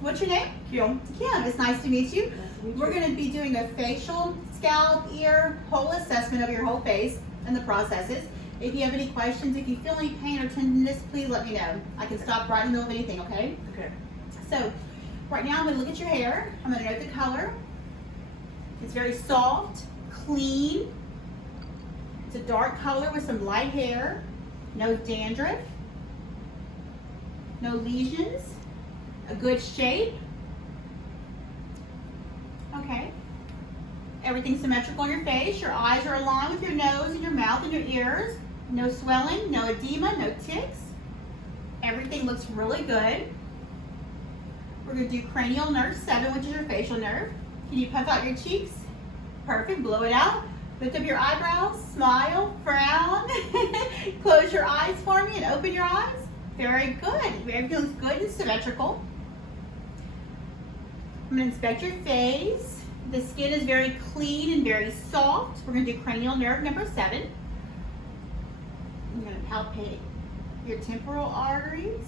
What's your name? Kim. Kim, it's nice to meet you. Nice to meet We're you. going to be doing a facial, scalp, ear, whole assessment of your whole face and the processes. If you have any questions, if you feel any pain or tenderness, please let me know. I can stop right in the middle of anything, okay? Okay. So, right now I'm going to look at your hair. I'm going to note the color. It's very soft, clean. It's a dark color with some light hair. No dandruff. No lesions. A good shape. Okay. Everything's symmetrical on your face. Your eyes are aligned with your nose and your mouth and your ears. No swelling, no edema, no tics. Everything looks really good. We're going to do cranial nerve 7, which is your facial nerve. Can you puff out your cheeks? Perfect. Blow it out. Lift up your eyebrows. Smile. Frown. Close your eyes for me and open your eyes. Very good. Everything looks good and symmetrical. I'm going to inspect your face. The skin is very clean and very soft. We're going to do cranial nerve number 7. I'm going to palpate your temporal arteries,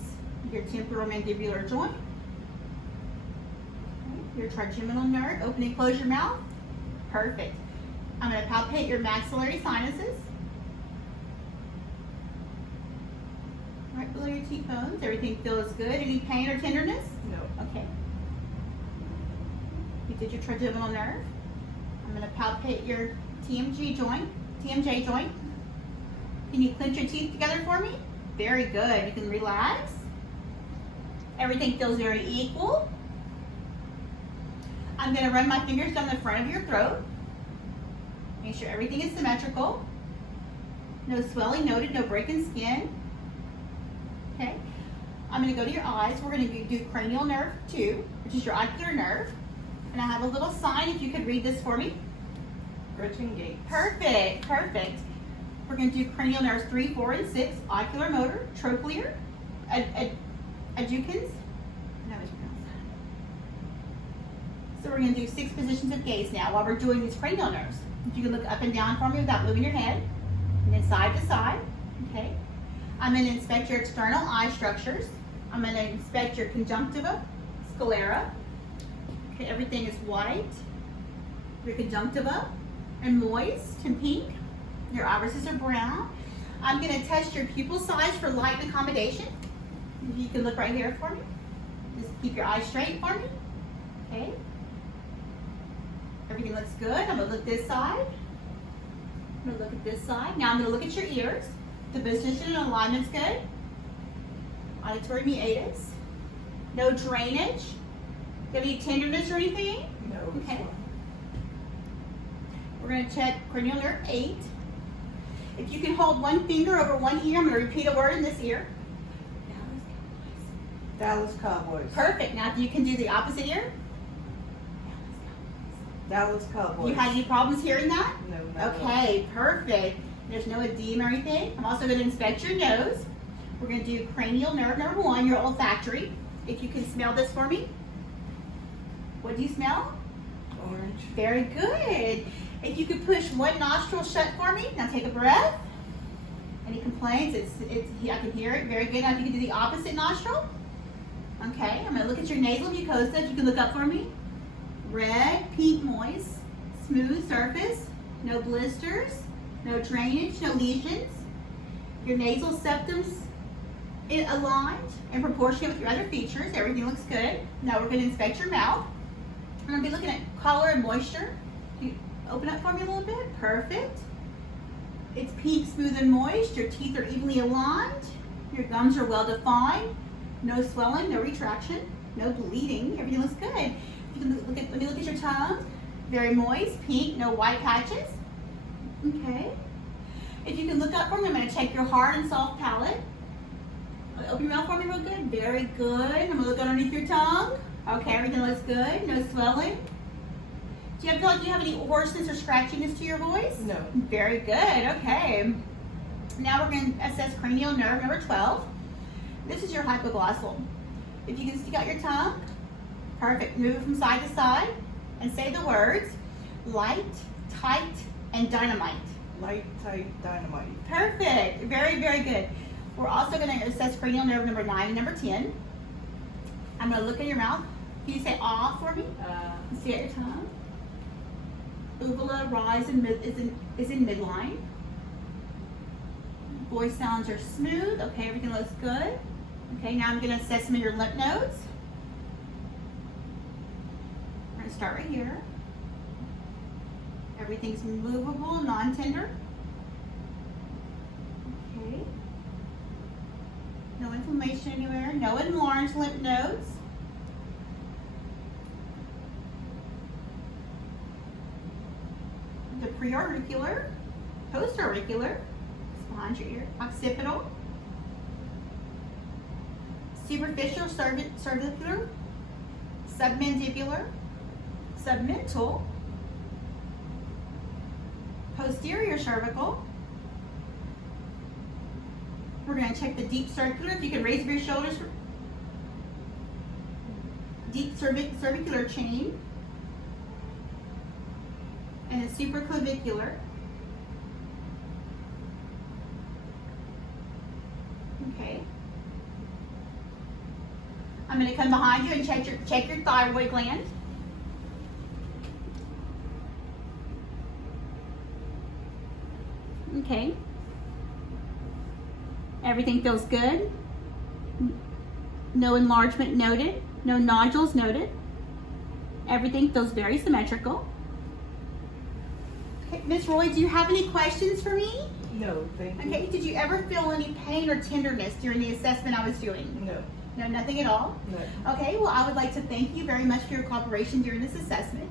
your temporal mandibular joint, your trigeminal nerve. Open and close your mouth. Perfect. I'm going to palpate your maxillary sinuses. Right below your cheekbones. Everything feels good. Any pain or tenderness? No. Okay. You did your trigeminal nerve. I'm going to palpate your TMJ joint. Can you clench your teeth together for me? Very good. You can relax. Everything feels very equal. I'm going to run my fingers down the front of your throat. Make sure everything is symmetrical. No swelling noted, no break in skin. Okay. I'm going to go to your eyes. We're going to do cranial nerve 2, which is your ocular nerve. And I have a little sign, if you could read this for me. Gretchen Gates. Perfect, perfect. We're going to do cranial nerves 3, 4, and 6, ocular motor, trochlear, adjuncans. No, it's pronounced. So we're going to do 6 positions of gaze now while we're doing these cranial nerves. If you can look up and down for me without moving your head, and then side to side. Okay. I'm going to inspect your external eye structures. I'm going to inspect your conjunctiva, sclera. Okay, everything is white. Your conjunctiva and moist and pink. Your irises are brown. I'm going to test your pupil size for light and accommodation. If you can look right here for me. Just keep your eyes straight for me. Okay. Everything looks good. I'm going to look this side. I'm going to look at this side. Now I'm going to look at your ears. The position and alignment's good. Auditory meatus. No drainage. Do you have any tenderness or anything? No. it's Okay. fine. We're going to check cranial nerve 8. If you can hold one finger over one ear, I'm going to repeat a word in this ear. Dallas Cowboys. Perfect. Now if you can do the opposite ear. Dallas Cowboys. You had any problems hearing that? No. Not Okay, perfect. There's no edema or anything. I'm also going to inspect your nose. We're going to do cranial nerve number 1, your olfactory. If you can smell this for me. What do you smell? Orange. Very good. If you could push one nostril shut for me. Now take a breath. Any complaints? I can hear it. Very good. Now if you can do the opposite nostril. Okay, I'm going to look at your nasal mucosa. If you can look up for me. Red, pink, moist, smooth surface, no blisters, no drainage, no lesions. Your nasal septum's aligned and proportionate with your other features. Everything looks good. Now we're going to inspect your mouth. I'm going to be looking at color and moisture. Can you open up for me a little bit? Perfect. It's pink, smooth, and moist. Your teeth are evenly aligned. Your gums are well defined. No swelling, no retraction, no bleeding. Everything looks good. You can let me look at your tongue. Very moist, pink, no white patches. Okay. If you can look up for me, I'm going to check your hard and soft palate. Open your mouth for me real good. Very good. I'm going to look underneath your tongue. Okay, everything looks good. No swelling. Do you feel like you have any hoarseness or scratchiness to your voice? No. Very good. Okay. Now we're going to assess cranial nerve number 12. This is your hypoglossal. If you can stick out your tongue, perfect. Move it from side to side and say the words light, tight, and dynamite. Light, tight, dynamite. Perfect. Very, very good. We're also going to assess cranial nerve number 9 and number 10. I'm going to look in your mouth Can you say ah for me? See at your tongue. Uvula rise is in midline. Voice sounds are smooth. Okay, everything looks good. Okay, now I'm going to assess some of your lymph nodes. We're going to start right here. Everything's movable, non-tender. Okay. No inflammation anywhere. No enlarged lymph nodes. The preauricular, postauricular, behind your ear, occipital, superficial cervicular, submandibular, submental, posterior cervical. We're going to check the deep circular. If you can raise your shoulders. Deep cervicular chain. And a supraclavicular. Okay. I'm going to come behind you and check your thyroid gland. Okay. Everything feels good. No enlargement noted. No nodules noted. Everything feels very symmetrical. Okay, Miss Roy, do you have any questions for me? No, thank you. Okay, did you ever feel any pain or tenderness during the assessment I was doing? No, No, nothing at all? no. Okay, well, I would like to thank you very much for your cooperation during this assessment.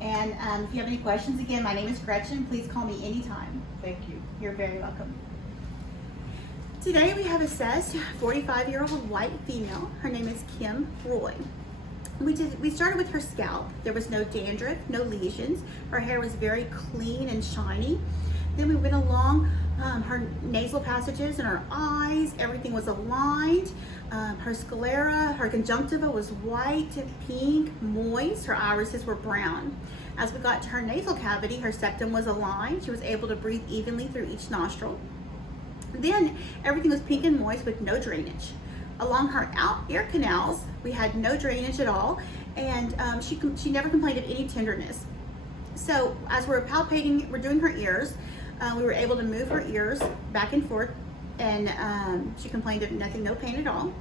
And if you have any questions, again, my name is Gretchen. Please call me anytime. Thank you. You're very welcome. Today we have assessed 45-year-old white female. Her name is Kim Roy. We started with her scalp. There was no dandruff, no lesions. Her hair was very clean and shiny. Then we went along her nasal passages and her eyes. Everything was aligned. Her sclera, her conjunctiva was white, pink, moist. Her irises were brown. As we got to her nasal cavity, her septum was aligned. She was able to breathe evenly through each nostril. Then everything was pink and moist with no drainage. Along her ear canals, we had no drainage at all, and she never complained of any tenderness. So as we're palpating, we're doing her ears, we were able to move her ears back and forth, and she complained of nothing, no pain at all.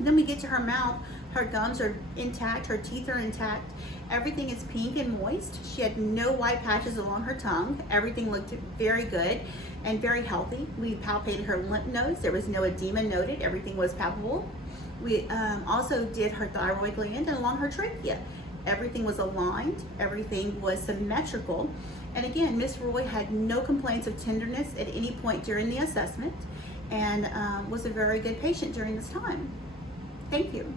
Then we get to her mouth. Her gums are intact, her teeth are intact. Everything is pink and moist. She had no white patches along her tongue. Everything looked very good and very healthy. We palpated her lymph nodes. There was no edema noted. Everything was palpable. We also did her thyroid gland and along her trachea. Everything was aligned. Everything was symmetrical. And again, Miss Roy had no complaints of tenderness at any point during the assessment and was a very good patient during this time. Thank you.